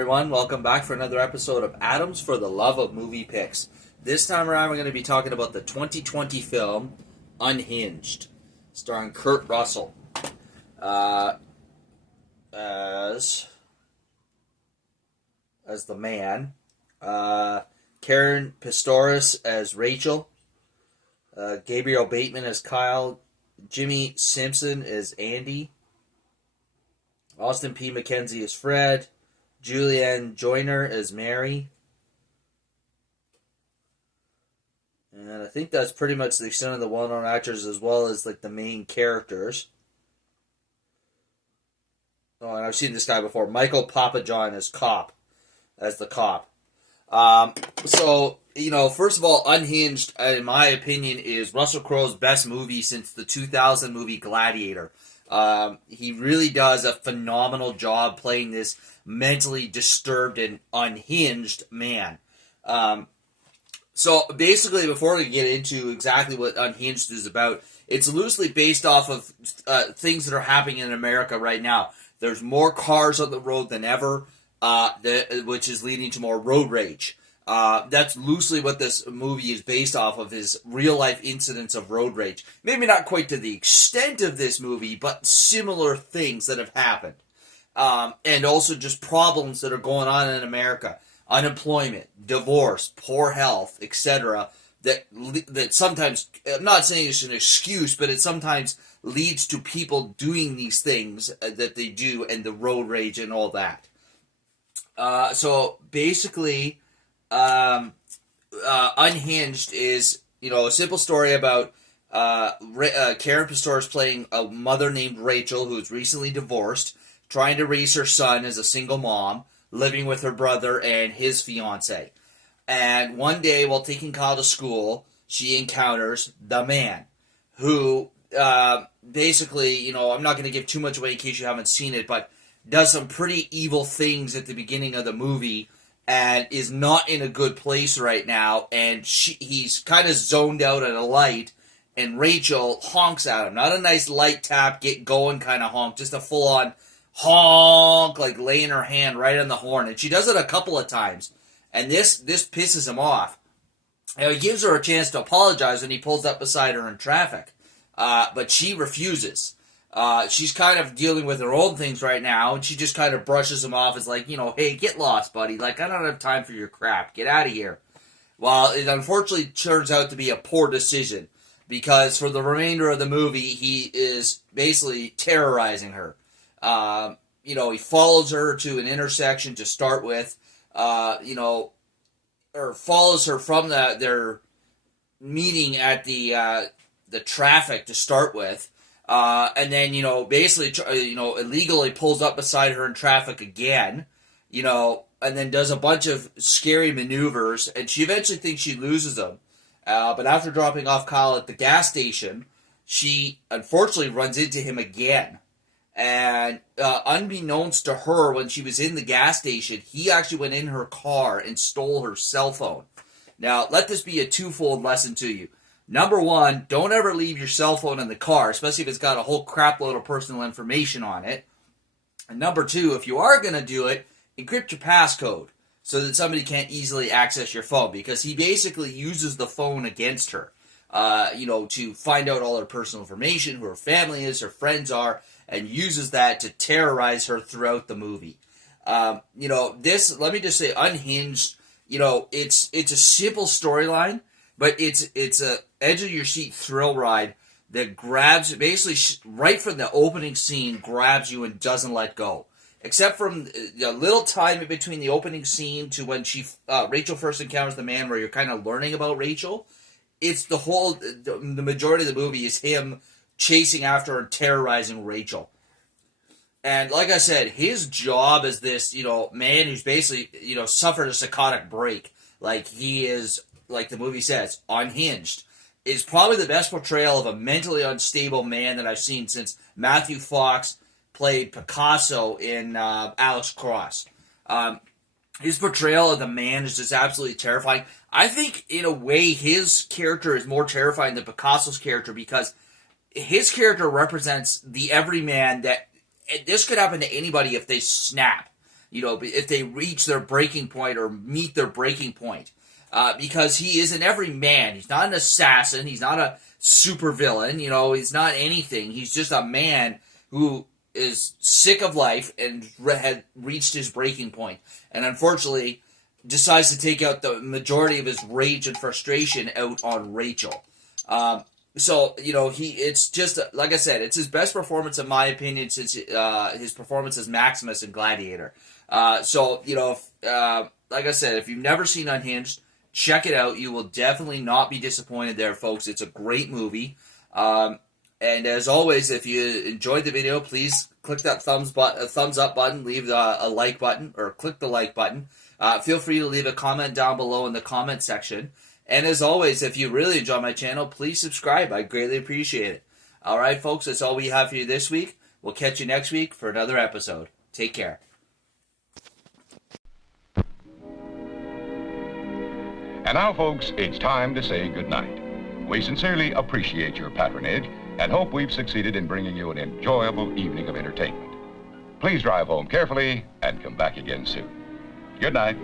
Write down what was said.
everyone. Welcome back for another episode of Atoms for the Love of Movie Picks. This time around, we're going to be talking about the 2020 film Unhinged, starring Kurt Russell as the man, Karen Pistorius as Rachel, Gabriel Bateman as Kyle, Jimmy Simpson as Andy, Austin P. McKenzie as Fred, Julianne Joyner as Mary. And I think that's pretty much the extent of the well-known actors as well as like the main characters. Oh, and I've seen this guy before. Michael Papajohn as the cop. So, first of all, Unhinged, in my opinion, is Russell Crowe's best movie since the 2000 movie Gladiator. He really does a phenomenal job playing this mentally disturbed and unhinged man. So basically, before we get into exactly what Unhinged is about, it's loosely based off of things that are happening in America right now. There's more cars on the road than ever, which is leading to more road rage. That's loosely what this movie is based off of, is real-life incidents of road rage. Maybe not quite to the extent of this movie, but similar things that have happened. And also just problems that are going on in America. Unemployment, divorce, poor health, etc. That sometimes, I'm not saying it's an excuse, but it sometimes leads to people doing these things that they do, and the road rage and all that. So basically, Unhinged is, a simple story about Karen Pistorius playing a mother named Rachel who's recently divorced, trying to raise her son as a single mom, living with her brother and his fiance. And one day, while taking Kyle to school, she encounters the man, who basically, I'm not going to give too much away in case you haven't seen it, but does some pretty evil things at the beginning of the movie, and is not in a good place right now, and he's kind of zoned out at a light, and Rachel honks at him. Not a nice light tap, get going kind of honk, just a full-on honk, like laying her hand right on the horn, and she does it a couple of times, and this pisses him off. Now, he gives her a chance to apologize when he pulls up beside her in traffic, but she refuses. She's kind of dealing with her own things right now, and she just kind of brushes him off as like, hey, get lost, buddy. Like, I don't have time for your crap. Get out of here. Well, it unfortunately turns out to be a poor decision, because for the remainder of the movie, he is basically terrorizing her. He follows her to an intersection to start with, or follows her from their meeting at the traffic to start with. And then, basically, illegally pulls up beside her in traffic again, and then does a bunch of scary maneuvers, and she eventually thinks she loses him. But after dropping off Kyle at the gas station, she unfortunately runs into him again. And unbeknownst to her, when she was in the gas station, he actually went in her car and stole her cell phone. Now, let this be a twofold lesson to you. Number one, don't ever leave your cell phone in the car, especially if it's got a whole crap load of personal information on it. And number two, if you are going to do it, encrypt your passcode so that somebody can't easily access your phone, because he basically uses the phone against her, to find out all her personal information, who her family is, her friends are, and uses that to terrorize her throughout the movie. Let me just say, Unhinged, it's a simple storyline, but it's a edge of your seat thrill ride that grabs, basically right from the opening scene, grabs you and doesn't let go. Except from a little time in between the opening scene to when Rachel first encounters the man, where you're kind of learning about Rachel. It's the majority of the movie is him chasing after and terrorizing Rachel. And like I said, his job as this, man who's basically, suffered a psychotic break, like he is, like the movie says, unhinged, is probably the best portrayal of a mentally unstable man that I've seen since Matthew Fox played Picasso in Alex Cross. His portrayal of the man is just absolutely terrifying. I think, in a way, his character is more terrifying than Picasso's character, because his character represents the everyman that this could happen to anybody if they snap. if they reach their breaking point or meet their breaking point. Because he isn't every man. He's not an assassin. He's not a supervillain. He's not anything. He's just a man who is sick of life and had reached his breaking point. And unfortunately, decides to take out the majority of his rage and frustration out on Rachel. It's just, like I said, it's his best performance, in my opinion, since his performance as Maximus in Gladiator. Like I said, if you've never seen Unhinged, check it out. You will definitely not be disappointed there, folks. It's a great movie. And as always, if you enjoyed the video, please click that thumbs up button, leave a like button, or click the like button. Feel free to leave a comment down below in the comment section. And as always, if you really enjoy my channel, please subscribe. I greatly appreciate it. All right, folks, that's all we have for you this week. We'll catch you next week for another episode. Take care. And now, folks, it's time to say goodnight. We sincerely appreciate your patronage and hope we've succeeded in bringing you an enjoyable evening of entertainment. Please drive home carefully and come back again soon. Good night.